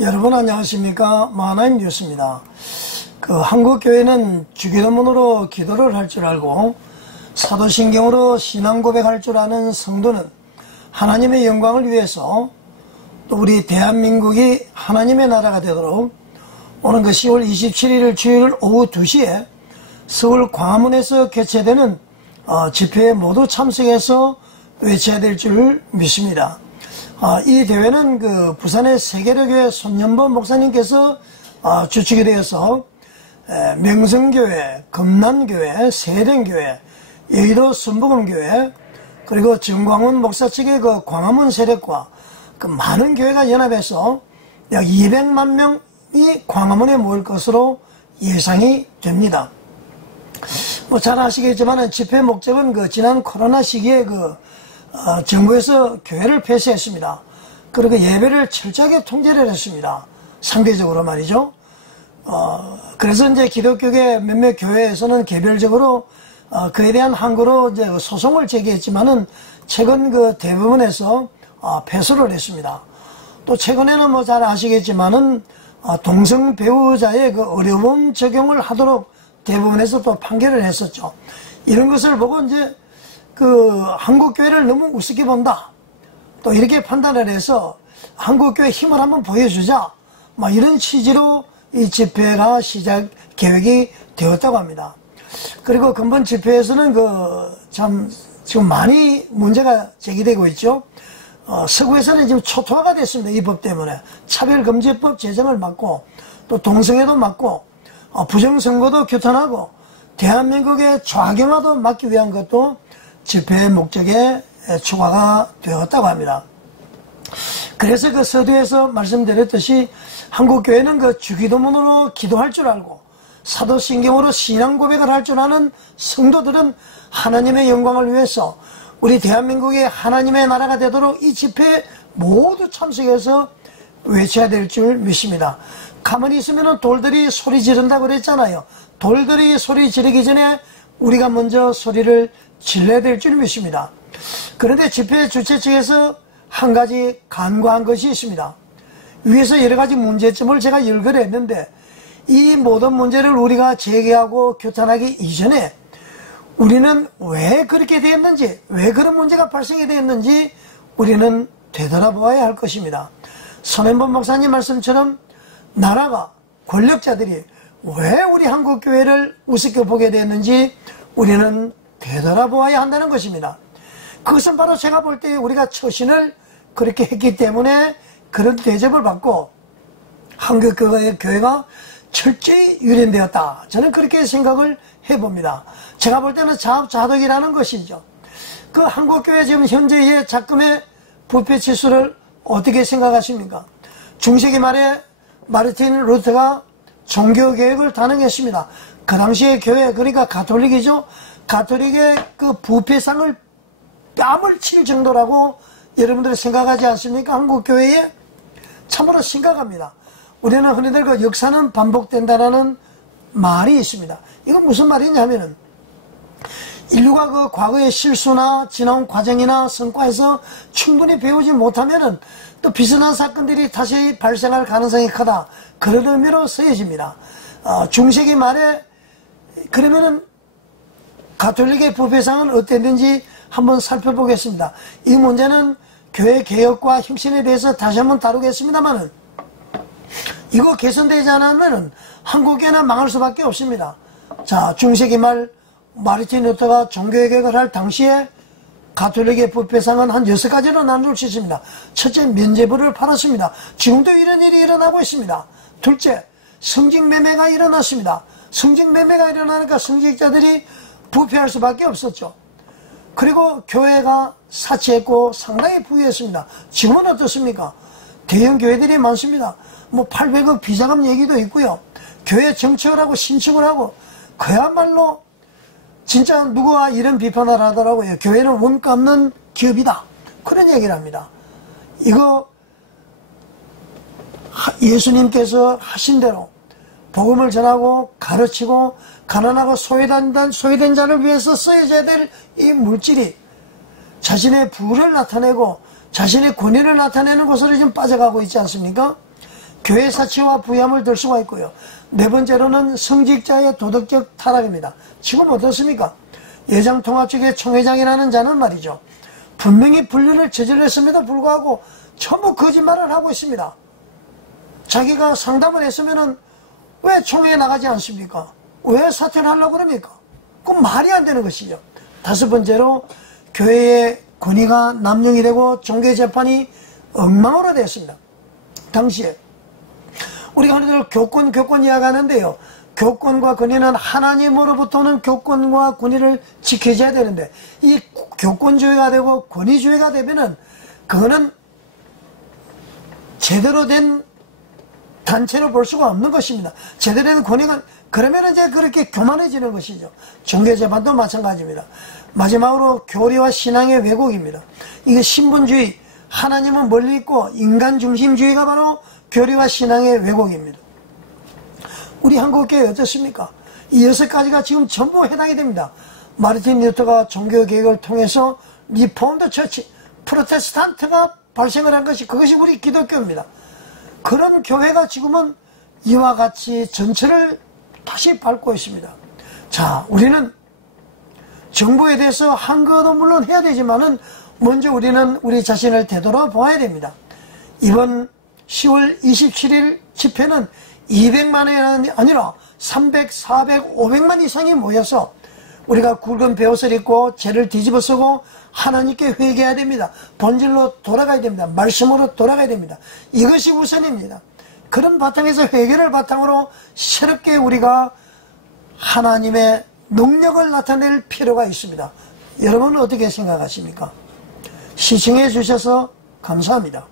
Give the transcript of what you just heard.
여러분 안녕하십니까. 마하나임 뉴스입니다. 한국교회는 주기도문으로 기도를 할 줄 알고 사도신경으로 신앙 고백할 줄 아는 성도는 하나님의 영광을 위해서 또 우리 대한민국이 하나님의 나라가 되도록 오는 10월 27일 주일 오후 2시에 서울 광화문에서 개최되는 집회에 모두 참석해서 외쳐야 될 줄 믿습니다. 이 대회는 부산의 세계로교회 손연보 목사님께서 주축이 되어서 명성교회, 금난교회, 세den교회, 여의도 순복음교회, 그리고 정광훈 목사 측의 광화문 세력과 많은 교회가 연합해서 약 200만 명이 광화문에 모일 것으로 예상이 됩니다. 잘 아시겠지만 집회 목적은 지난 코로나 시기에 정부에서 교회를 폐쇄했습니다. 그리고 예배를 철저하게 통제를 했습니다. 상대적으로 말이죠. 그래서 이제 기독교계 몇몇 교회에서는 개별적으로 그에 대한 항고로 이제 소송을 제기했지만은 최근 대법원에서 패소를 했습니다. 또 최근에는 잘 아시겠지만은 동성 배우자의 어려움 적용을 하도록 대법원에서 또 판결을 했었죠. 이런 것을 보고 이제 한국교회를 너무 우습게 본다. 또 이렇게 판단을 해서 한국교회 힘을 한번 보여주자. 이런 취지로 이 집회가 시작 계획이 되었다고 합니다. 그리고 근본 집회에서는 참 지금 많이 문제가 제기되고 있죠. 서구에서는 지금 초토화가 됐습니다. 이 법 때문에. 차별금지법 제정을 막고 또 동성애도 막고 부정선거도 규탄하고 대한민국의 좌경화도 막기 위한 것도 집회의 목적에 추가가 되었다고 합니다. 그래서 서두에서 말씀드렸듯이 한국교회는 주기도문으로 기도할 줄 알고 사도신경으로 신앙 고백을 할 줄 아는 성도들은 하나님의 영광을 위해서 우리 대한민국이 하나님의 나라가 되도록 이 집회에 모두 참석해서 외쳐야 될 줄 믿습니다. 가만히 있으면 돌들이 소리 지른다고 그랬잖아요. 돌들이 소리 지르기 전에 우리가 먼저 소리를 질러야 될 줄 믿습니다. 그런데 집회 주최 측에서 한 가지 간과한 것이 있습니다. 위에서 여러 가지 문제점을 제가 열거를 했는데 이 모든 문제를 우리가 제기하고 규탄하기 이전에 우리는 왜 그렇게 되었는지, 왜 그런 문제가 발생이 되었는지 우리는 되돌아보아야 할 것입니다. 손연보 목사님 말씀처럼 나라가, 권력자들이 왜 우리 한국교회를 우습게 보게 되었는지 우리는 되돌아보아야 한다는 것입니다. 그것은 바로 제가 볼 때 우리가 처신을 그렇게 했기 때문에 그런 대접을 받고 한국교회가 철저히 유린되었다. 저는 그렇게 생각을 해봅니다. 제가 볼 때는 자업자득이라는 것이죠. 한국교회 지금 현재의 작금의 부패 치수를 어떻게 생각하십니까? 중세기 말에 마르틴 루터가 종교개혁을 단행했습니다. 그 당시에 교회, 그러니까 가톨릭이죠. 가톨릭의 부패상을 뺨을 칠 정도라고 여러분들이 생각하지 않습니까? 한국교회에 참으로 심각합니다. 우리는 흔히들 역사는 반복된다라는 말이 있습니다. 이건 무슨 말이냐면은 인류가 과거의 실수나 지나온 과정이나 성과에서 충분히 배우지 못하면은 또 비슷한 사건들이 다시 발생할 가능성이 크다. 그런 의미로 쓰여집니다. 중세기 말에 그러면은 가톨릭의 부패상은 어땠는지 한번 살펴보겠습니다. 이 문제는 교회 개혁과 혁신에 대해서 다시 한번 다루겠습니다만은 이거 개선되지 않으면 한국교회는 망할 수밖에 없습니다. 자, 중세기 말 마르틴 루터가 종교개혁을 할 당시에 가톨릭의 부패상은 한 6가지로 나눌 수 있습니다. 첫째, 면죄부를 팔았습니다. 지금도 이런 일이 일어나고 있습니다. 둘째, 성직매매가 일어났습니다. 성직매매가 일어나니까 성직자들이 부패할 수밖에 없었죠. 그리고 교회가 사치했고 상당히 부유했습니다. 지금은 어떻습니까? 대형 교회들이 많습니다. 800억 비자금 얘기도 있고요. 교회 정책을 하고 신축을 하고 그야말로 진짜 누구와 이런 비판을 하더라고요. 교회는 원가 없는 기업이다. 그런 얘기를 합니다. 이거 예수님께서 하신 대로 복음을 전하고 가르치고 가난하고 소외된 자를 위해서 써야져야 될 이 물질이 자신의 부를 나타내고 자신의 권위를 나타내는 곳으로 지금 빠져가고 있지 않습니까? 교회 사치와 부함을 들 수가 있고요. 네 번째로는 성직자의 도덕적 타락입니다. 지금 어떻습니까? 예장통합 측의 총회장이라는 자는 말이죠. 분명히 불륜을 저질렀음에도 불구하고 전부 거짓말을 하고 있습니다. 자기가 상담을 했으면은 왜 총회에 나가지 않습니까? 왜 사퇴를 하려고 그럽니까? 그건 말이 안 되는 것이죠. 다섯 번째로 교회의 권위가 남용이 되고 종교재판이 엉망으로 되었습니다. 당시에 우리가 흔히들 교권 이야기하는데요. 교권과 권위는 하나님으로부터는 교권과 권위를 지켜줘야 되는데 이 교권주의가 되고 권위주의가 되면은 그거는 제대로 된 단체로 볼 수가 없는 것입니다. 제대로 된 권위가 그러면 이제 그렇게 교만해지는 것이죠. 종교재판도 마찬가지입니다. 마지막으로 교리와 신앙의 왜곡입니다. 이게 신분주의, 하나님은 멀리 있고 인간 중심주의가 바로 교리와 신앙의 왜곡입니다. 우리 한국교회 어떻습니까? 이 6가지가 지금 전부 해당이 됩니다. 마르틴 루터가 종교개혁을 통해서 리폼드 처치, 프로테스탄트가 발생을 한 것이 그것이 우리 기독교입니다. 그런 교회가 지금은 이와 같이 전체를 다시 밟고 있습니다. 자, 우리는 정부에 대해서 한 것도 물론 해야 되지만은 먼저 우리는 우리 자신을 되돌아보아야 됩니다. 이번 10월 27일 집회는 200만이 아니라 300, 400, 500만 이상이 모여서 우리가 굵은 베옷을 입고 죄를 뒤집어 쓰고 하나님께 회개해야 됩니다. 본질로 돌아가야 됩니다. 말씀으로 돌아가야 됩니다. 이것이 우선입니다. 그런 바탕에서 회개를 바탕으로 새롭게 우리가 하나님의 능력을 나타낼 필요가 있습니다. 여러분은 어떻게 생각하십니까? 시청해 주셔서 감사합니다.